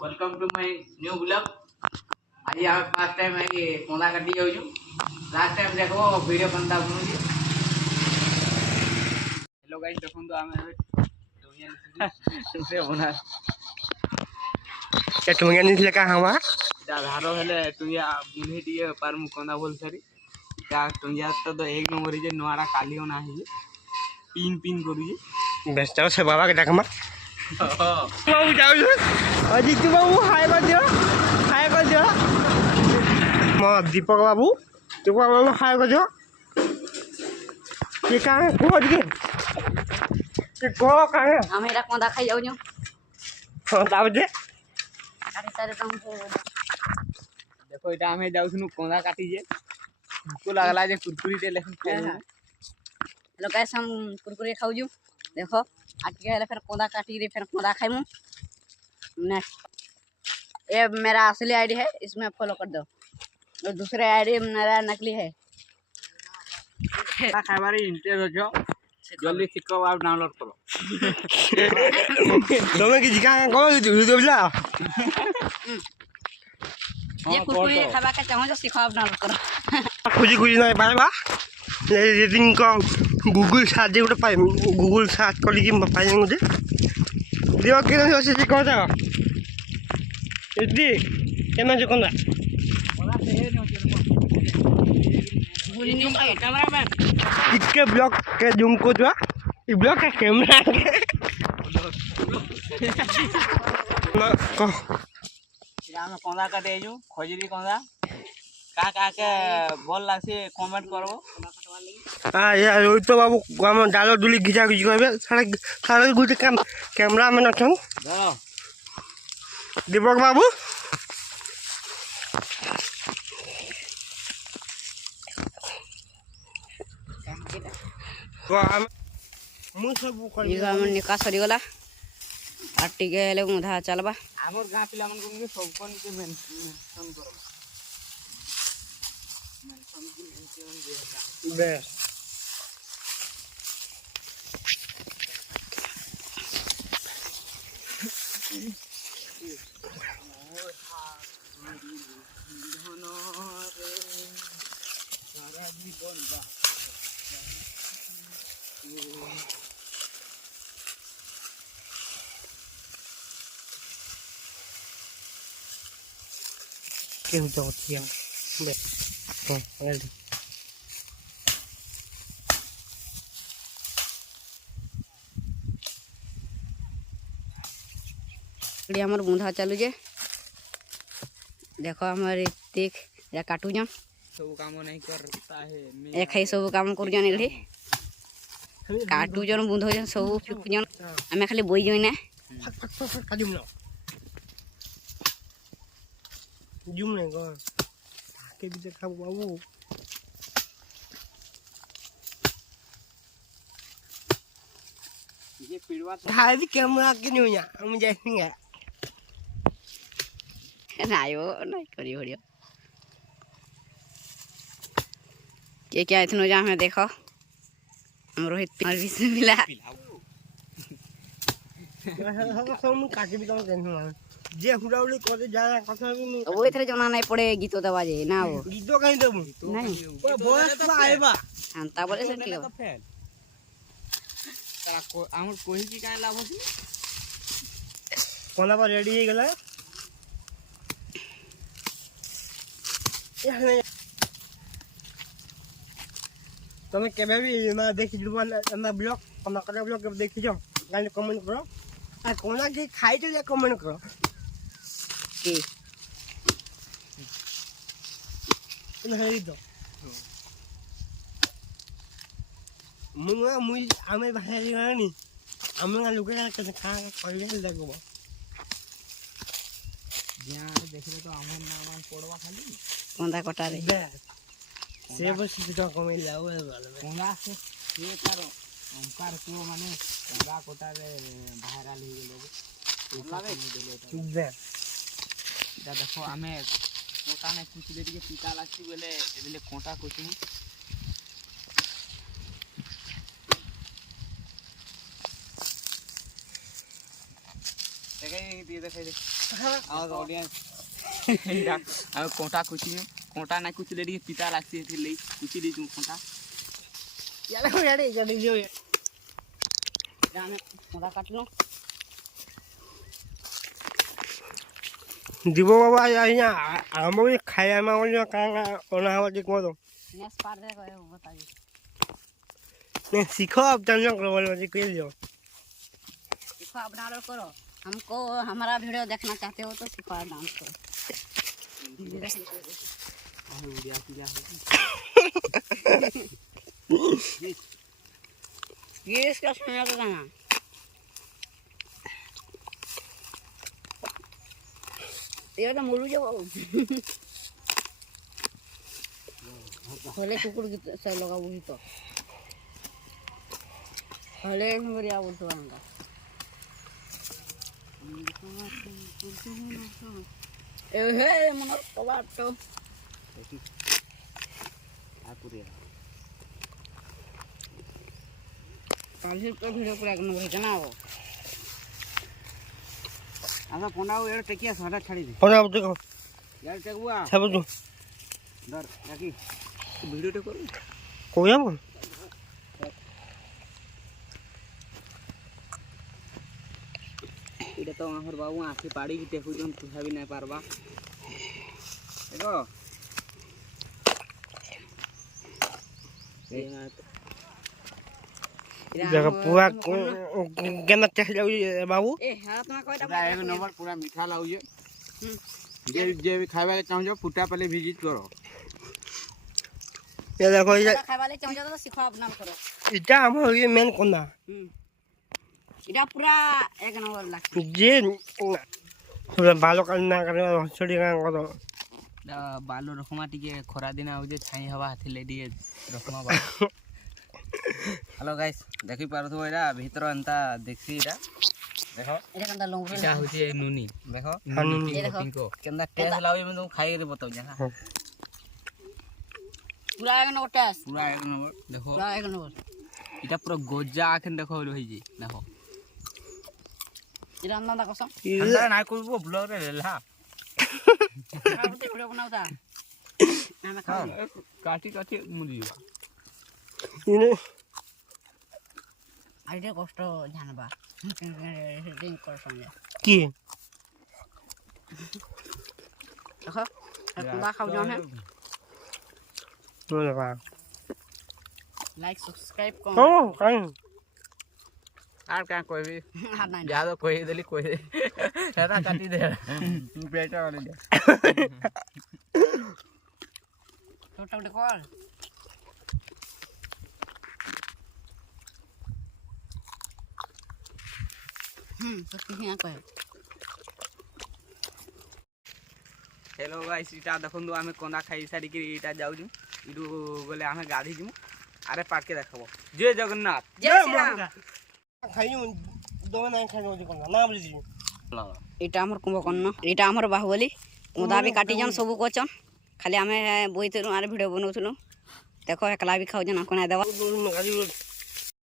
Welcome to my new blog. आज आम first time I कंदा काटी जाऊँ। लास्ट टाइम देखो वीडियो कंदा बनुची। हेलो गाइस देखो आम से बना टुंगिया नहीं का हवा धार हेले टुंगिया बुनी टी पारमु कंदा बोल सारी टुंगिया तो एक नंबर जे नुआरा काली ना है पिन पिन करू बेस्ट से बाबा के डाकमा बाबू जाऊ अजितु बाबू हाय कर दियो मो दीपक बाबू हाय कर दियो ये का को के को का हम एरा कोंदा खाई जाऊ हां दाव दे अरे सारे तुम देखो इटा हमें जाऊ सुनु कंदा काटी जे को लागला जे कुरकुरी दे लेकिन हेलो गाइस हम कुरकुरे खाऊ जू देखो आज के हेले फिर कोंदा काटी रे फिर कोंदा खाइमु नेक्स्ट ये मेरा असली आईडी है इसमें फॉलो कर दो और दूसरे आईडी मेरा नकली है खाइबारे इंटरेस्ट हो जल्दी सीखो आप डाउनलोड करो तुम्हें की जिका को देबला ये कुरकुरे खाबा के चाहो जो सीखो आप डाउनलोड करो खुजी ना पाइबा रेटिंग को गूगल सर्च दे उठे पाइ गूगल सर्च कर कि पाइ मुझे दियो के नहीं से को जा इदी केना जो कोना कैमरामैन इसके ब्लॉक के जूम को जो ई ब्लॉक का कैमरा ना को हम कंदा काटे जो खजरी कंदा का के भल लागसे कमेंट करबो हां यार ओइ तो बाबू हम डालो दुली घिचा घिच करबे सारे गुटे काम कैमरामैन अछन धरो दीपक बाबू को हम मु सब कर ये हम निकास सरी गला और टिके हेले मुधा चलबा हमर गां पिला मन को सब कोन के मेंशन करो मेंशन की मेंशन दे बस सारा जीवन बा क्यों तो थिया बे हां रेडी ये हमर मुधा चलू जे देखो हमर देख या काटू जा सब काम नहीं करता है एक है सब काम कर जन एठी काटू जन बुंधो जन सब फिक जन हमें खाली बोई जइना फक काजुम न जुम नहीं को के भी देखा बाबू ये पिड़वा हाय भी कैमरा के नहीं या हम जाएंगे नायो नहीं करी होड़ियो क्या इतनो जा हमें देखो हम रोहित और विष्णु मिला हम काटी भी तो टेंशन जे हुडाउली कोते जाना कथा भी वो इथरे जमा नहीं पड़े गीतो दबा जे ना वो गीतो कहीं देबू नहीं ओ बॉयस तो आएबा अंता बोले से ठीक है फेल तारा को हमर कोही की काहे लाभ होती कोना पर रेडी हो गला तुम्हें केबे भी ना देखि जुबा ना ब्लॉग कोना करे ब्लॉग के देखि जो गाने कमेंट करो आ कोना के खाई तो कमेंट करो की नहीं तो मुई आमे बाहर नहीं आमे लोग के खा करे देखबो यहाँ देखले तो हमर नाम पड़वा खाली कोंदा कटा रे से बस तो कमे लाओ वाला कोंगा से ये करो ओंकार को माने कोंगा कोटा रे बाहर आली गेलो देखो हमें कोटा ने कुछ ले के पीता लागसी बोले एले कोटा कुछ देखे दिए देखे आवाज ऑडियंस हम कोटा कुची कोटा ना कुछ लेडी पिता लागसी थी ले कुची दी तू कोटा यारे जल्दी जो जाने कोदा काट लो দিব বাবা আইনা আমি খাই আমার কাঙ্গা ওনা হচ্ছে কত नेक्स्ट पार्ट दे को बताइए নে শিখো अब জানো বল যে কই দিও सीखो आप डाउनलोड करो हमको हमारा वीडियो देखना चाहते हो तो सीखो आप डाउनलोड करो ये इसका सुनने का गाना ये तो मुरु जो हले कुकुर की से लगा वही तो हले मेरी आवाज तो आंगा ए हे मन पवाटो आकुरिया काली तो वीडियो पूरा करना है ना वो आसा कोना एड़ टेकिया साडा छाड़ी दे ওনা দেখো यार टेकबुआ সব তো धर याकी वीडियो टे करू কই যাব इडे तो हमर बाबू आखि पाड़ी की टेकु जन तू भाभी नहीं पारबा देखो দেখো পুরা কেন চাই যাও বাবু ए हाथ में कोई पूरा एक नंबर पूरा मीठा लाउजे जे भी खावे के चाहो फुटा पहले विजिट करो এ দেখো खाए वाले चमचा तो सीखो आप नाम करो এটা আমার ওই মেন কোনা এটা পুরা এক নম্বর লাগছে যে পুরা ভালো কাজ না করে ছড়ি গান কত बालो रखमा टिके खरा दिन आउ जे छाई हवा हाथिले दिए रखमा बा हेलो गाइस देखि पारथो एरा भीतर अंता देखसी एरा देखो এটা কান্দা লং এটা হচ্ছে নুনি দেখো নুনি। নুনি পিঙ্को केंदा टेस्ट लावे में तुम खाई के बताओ जहां পুরা এক নম্বর টেস্ট पूरा एक नंबर देखो পুরা এক নম্বর এটা পুরো গজ্জা আখেন দেখো হলো হইজি দেখো এটা আন্দাজ কসম আমরা না করব ব্লগ রে লেলা আর ভিডিও বানাওতা আমি খাও কাটি কাটি মুদিবা ইনে আইডিয়া কষ্ট জানবা রিং কর সঙ্গে কি দেখো কোদা খাও জানে বলে বা লাইক সাবস্ক্রাইব ও কর কাই আর কা কইবি আর নাই ज्यादा कोई देली कोई दादा काटी दे बेटा वाले दे ছোট ছোট কর তো কি হ্যাঁ কয় हेलो गाइस इटा देखंदु आमे कोना खाई सारी कि इटा जाउ छु इडु गले आमे गाधी जिमु अरे पाट के देखबो जय जगन्नाथ জয় শ্রীরাম খাই দো না খাই ওদি কোনা না বলি এটা আমার কুম্ভকর্ণ এটা আমার বাহুবলী কোদা भी काटी जान सब कोचन खाली आमे बोइतनु आर वीडियो बनौथनु देखो एकला भी खाउ जन कोना देबा গাড়ি